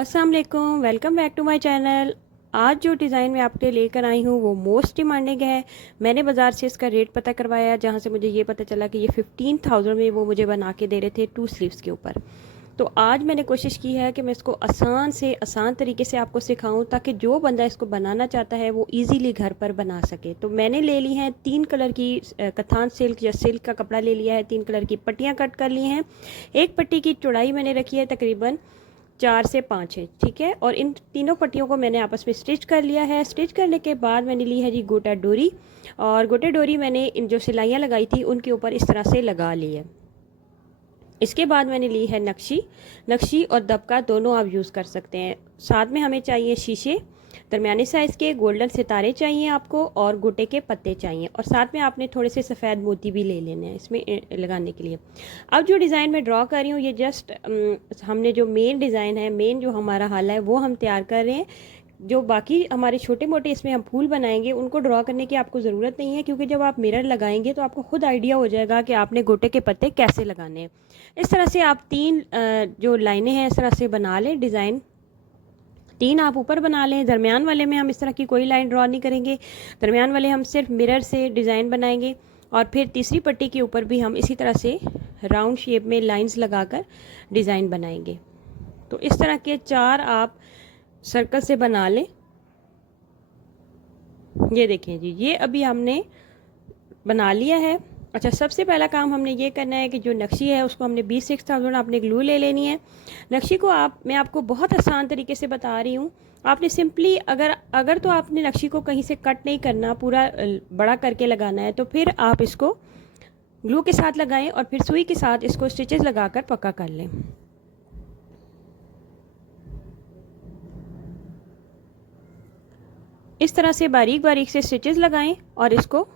अस्सलाम वालेकुम, welcome back to my channel. आज जो डिज़ाइन मैं आपके लेकर आई हूँ वो मोस्ट डिमांडिंग है। मैंने बाज़ार से इसका रेट पता करवाया, जहाँ से मुझे ये पता चला कि ये 15,000 में वो मुझे बना के दे रहे थे 2 स्लीव्स के ऊपर। तो आज मैंने कोशिश की है कि मैं इसको आसान से आसान तरीके से आपको सिखाऊं, ताकि जो बंदा इसको बनाना चाहता है वो इजीली घर पर बना सके। तो मैंने ले ली हैं 3 कलर की कथान सिल्क या सिल्क का कपड़ा ले लिया है। 3 कलर की पट्टियाँ कट कर ली हैं। एक पट्टी की चौड़ाई मैंने रखी है तकरीबन 4 से 5 है, ठीक है। और इन तीनों पट्टियों को मैंने आपस में स्टिच कर लिया है। स्टिच करने के बाद मैंने ली है जी गोटा डोरी, और गोटे डोरी मैंने इन जो सिलाइयाँ लगाई थी उनके ऊपर इस तरह से लगा ली है। इसके बाद मैंने ली है नक्शी। नक्शी और दबका दोनों आप यूज़ कर सकते हैं। साथ में हमें चाहिए शीशे दरमियाने साइज़ के, गोल्डन सितारे चाहिए आपको, और गोटे के पत्ते चाहिए, और साथ में आपने थोड़े से सफ़ेद मोती भी ले लेने हैं इसमें लगाने के लिए। अब जो डिज़ाइन मैं ड्रॉ कर रही हूँ ये जस्ट हमने जो मेन डिज़ाइन है, मेन जो हमारा हाल है वो हम तैयार कर रहे हैं। जो बाकी हमारे छोटे मोटे इसमें हम फूल बनाएंगे उनको ड्रॉ करने की आपको ज़रूरत नहीं है, क्योंकि जब आप मिरर लगाएंगे तो आपको खुद आइडिया हो जाएगा कि आपने गोटे के पत्ते कैसे लगाने हैं। इस तरह से आप 3 जो लाइनें हैं इस तरह से बना लें। डिज़ाइन 3 आप ऊपर बना लें। दरमियान वाले में हम इस तरह की कोई लाइन ड्रॉ नहीं करेंगे। दरमियान वाले हम सिर्फ मिरर से डिज़ाइन बनाएंगे, और फिर तीसरी पट्टी के ऊपर भी हम इसी तरह से राउंड शेप में लाइंस लगाकर डिज़ाइन बनाएंगे। तो इस तरह के 4 आप सर्कल से बना लें। ये देखें जी, ये अभी हमने बना लिया है। अच्छा, सबसे पहला काम हमने ये करना है कि जो नक्शी है उसको हमने 26,000 आपने ग्लू ले लेनी है। नक्शी को मैं आपको बहुत आसान तरीके से बता रही हूँ। आपने सिंपली अगर तो आपने नक्शी को कहीं से कट नहीं करना, पूरा बड़ा करके लगाना है, तो फिर आप इसको ग्लू के साथ लगाएं और फिर सुई के साथ इसको स्टिचेस लगाकर पक्का कर लें। इस तरह से बारीक बारीक से स्टिचेस लगाएं और इसको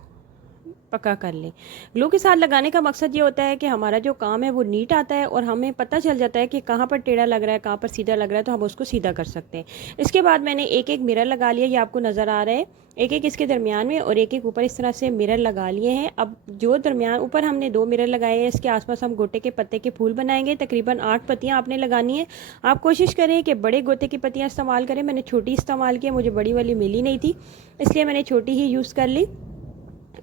पक्का कर लें। ग्लू के साथ लगाने का मकसद ये होता है कि हमारा जो काम है वो नीट आता है, और हमें पता चल जाता है कि कहाँ पर टेढ़ा लग रहा है, कहाँ पर सीधा लग रहा है, तो हम उसको सीधा कर सकते हैं। इसके बाद मैंने एक एक मिरर लगा लिया, ये आपको नज़र आ रहा है। एक एक इसके दरमियान में और एक एक ऊपर इस तरह से मिरर लगा लिए हैं। अब जो दरमियान ऊपर हमने 2 मिरर लगाए हैं, इसके आसपास हम गोटे के पत्ते के फूल बनाएंगे। तकरीबन 8 पत्तियाँ आपने लगानी है। आप कोशिश करें कि बड़े गोटे की पत्तियाँ इस्तेमाल करें। मैंने छोटी इस्तेमाल की, मुझे बड़ी वाली मिली नहीं थी, इसलिए मैंने छोटी ही यूज़ कर ली।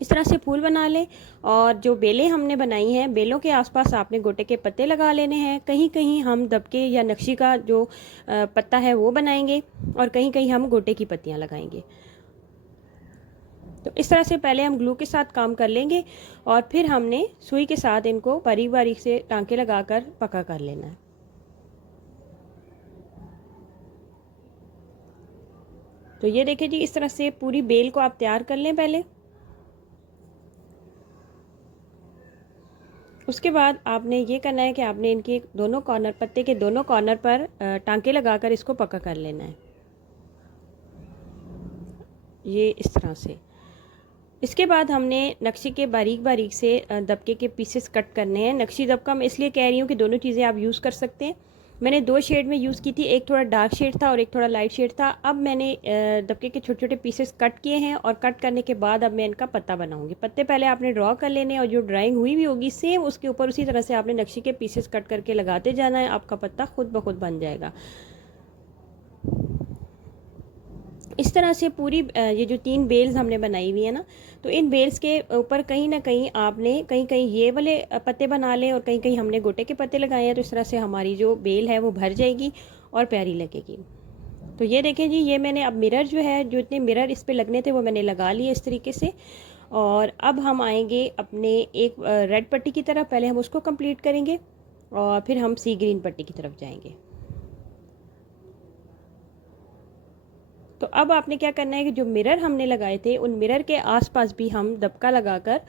इस तरह से फूल बना लें, और जो बेलें हमने बनाई हैं, बेलों के आसपास आपने गोटे के पत्ते लगा लेने हैं। कहीं कहीं हम दबके या नक्शी का जो पत्ता है वो बनाएंगे, और कहीं कहीं हम गोटे की पत्तियां लगाएंगे। तो इस तरह से पहले हम ग्लू के साथ काम कर लेंगे, और फिर हमने सुई के साथ इनको बारीक बारीक से टांके लगाकर पक्का कर लेना है। तो ये देखिए जी, इस तरह से पूरी बेल को आप तैयार कर लें पहले। उसके बाद आपने ये करना है कि आपने इनके दोनों कॉर्नर, पत्ते के दोनों कॉर्नर पर टांके लगाकर इसको पक्का कर लेना है, ये इस तरह से। इसके बाद हमने नक्शी के बारीक बारीक से दबके के पीसेस कट करने हैं। नक्शी दबका मैं इसलिए कह रही हूँ कि दोनों चीज़ें आप यूज़ कर सकते हैं। मैंने 2 शेड में यूज़ की थी, एक थोड़ा डार्क शेड था और एक थोड़ा लाइट शेड था। अब मैंने दबके के छोटे छोटे पीसेस कट किए हैं, और कट करने के बाद अब मैं इनका पत्ता बनाऊंगी। पत्ते पहले आपने ड्रॉ कर लेने, और जो ड्राइंग हुई भी होगी सेम उसके ऊपर उसी तरह से आपने नक्शी के पीसेस कट करके लगाते जाना है। आपका पत्ता खुद ब खुद बन जाएगा। इस तरह से पूरी ये जो 3 बेल्स हमने बनाई हुई है ना, तो इन बेल्स के ऊपर कहीं ना कहीं आपने कहीं कहीं ये वाले पत्ते बना लें, और कहीं कहीं हमने गोटे के पत्ते लगाए हैं। तो इस तरह से हमारी जो बेल है वो भर जाएगी और प्यारी लगेगी। तो ये देखें जी, ये मैंने अब मिरर जो है, जो इतने मिरर इस पे लगने थे वो मैंने लगा लिए इस तरीके से। और अब हम आएंगे अपने एक रेड पट्टी की तरफ। पहले हम उसको कंप्लीट करेंगे, और फिर हम सी ग्रीन पट्टी की तरफ जाएंगे। तो अब आपने क्या करना है कि जो मिरर हमने लगाए थे उन मिरर के आसपास भी हम दबका लगाकर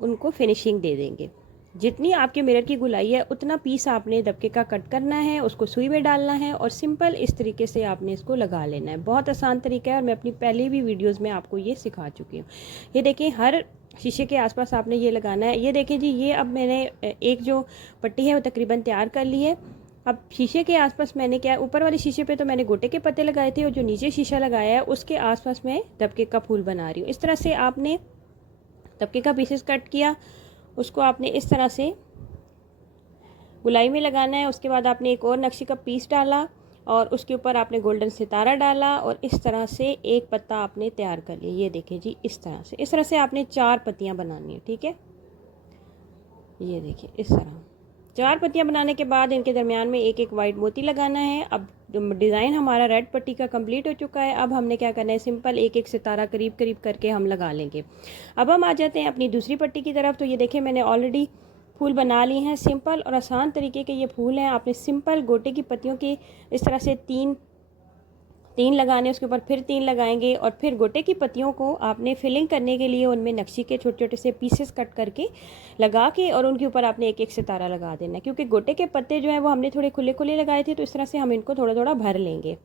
उनको फिनिशिंग दे देंगे। जितनी आपके मिरर की गुलाई है उतना पीस आपने दबके का कट करना है, उसको सुई में डालना है, और सिंपल इस तरीके से आपने इसको लगा लेना है। बहुत आसान तरीका है, और मैं अपनी पहले भी वीडियोस में आपको ये सिखा चुकी हूँ। ये देखें, हर शीशे के आसपास आपने ये लगाना है। ये देखें जी, ये अब मैंने एक जो पट्टी है वो तकरीबन तैयार कर ली है। अब शीशे के आसपास मैंने क्या, ऊपर वाले शीशे पे तो मैंने गोटे के पत्ते लगाए थे, और जो नीचे शीशा लगाया है उसके आसपास मैं दबके का फूल बना रही हूँ। इस तरह से आपने दबके का पीसेस कट किया, उसको आपने इस तरह से गुलाई में लगाना है। उसके बाद आपने एक और नक्शी का पीस डाला, और उसके ऊपर आपने गोल्डन सितारा डाला और इस तरह से एक पत्ता आपने तैयार कर लिया। ये देखिए जी, इस तरह से आपने 4 पत्तियां बनानी है, ठीक है। ये देखिए इस तरह 4 पत्तियां बनाने के बाद इनके दरमियान में एक एक वाइट मोती लगाना है। अब डिज़ाइन हमारा रेड पट्टी का कंप्लीट हो चुका है। अब हमने क्या करना है, सिंपल एक एक सितारा करीब करीब करके हम लगा लेंगे। अब हम आ जाते हैं अपनी दूसरी पट्टी की तरफ। तो ये देखिए मैंने ऑलरेडी फूल बना लिए हैं। सिंपल और आसान तरीके के ये फूल हैं। आपने सिंपल गोटे की पत्तियों की इस तरह से तीन लगाने, उसके ऊपर फिर 3 लगाएंगे और फिर गोटे की पत्तियों को आपने फिलिंग करने के लिए उनमें नक्शी के छोटे छोटे से पीसेस कट करके लगा के और उनके ऊपर आपने एक एक सितारा लगा देना है। क्योंकि गोटे के पत्ते जो हैं वो हमने थोड़े खुले खुले लगाए थे, तो इस तरह से हम इनको थोड़ा थोड़ा भर लेंगे।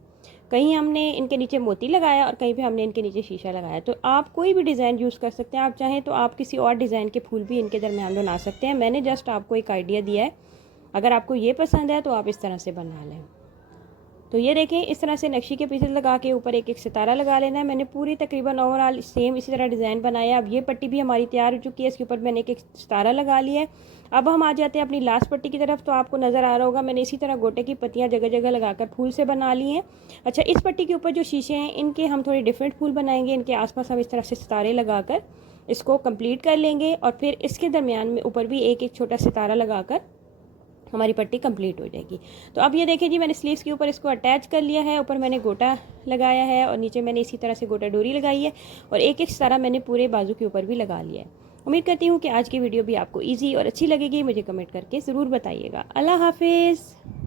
कहीं हमने इनके नीचे मोती लगाया और कहीं पे हमने इनके नीचे शीशा लगाया। तो आप कोई भी डिज़ाइन यूज़ कर सकते हैं। आप चाहें तो आप किसी और डिज़ाइन के फूल भी इनके दरमियान बना सकते हैं। मैंने जस्ट आपको एक आइडिया दिया है। अगर आपको ये पसंद है तो आप इस तरह से बना लें। तो ये देखें, इस तरह से नक्शी के पीसेस लगा के ऊपर एक एक सितारा लगा लेना है। मैंने पूरी तकरीबन ओवरऑल सेम इसी तरह डिज़ाइन बनाया। अब ये पट्टी भी हमारी तैयार हो चुकी है। इसके ऊपर मैंने एक एक सितारा लगा लिया है। अब हम आ जाते हैं अपनी लास्ट पट्टी की तरफ। तो आपको नज़र आ रहा होगा मैंने इसी तरह गोटे की पत्तियाँ जगह जगह लगाकर फूल से बना ली हैं। अच्छा, इस पट्टी के ऊपर जो शीशे हैं इनके हम थोड़े डिफरेंट फूल बनाएंगे। इनके आसपास हम इस तरह से सितारे लगाकर इसको कंप्लीट कर लेंगे और फिर इसके दरमियान में ऊपर भी एक एक छोटा सितारा लगाकर हमारी पट्टी कंप्लीट हो जाएगी। तो अब ये देखिए जी, मैंने स्लीव्स के ऊपर इसको अटैच कर लिया है। ऊपर मैंने गोटा लगाया है और नीचे मैंने इसी तरह से गोटा डोरी लगाई है और एक एक सितारा मैंने पूरे बाजू के ऊपर भी लगा लिया है। उम्मीद करती हूँ कि आज की वीडियो भी आपको ईजी और अच्छी लगेगी। मुझे कमेंट करके ज़रूर बताइएगा। अल्लाह हाफिज़।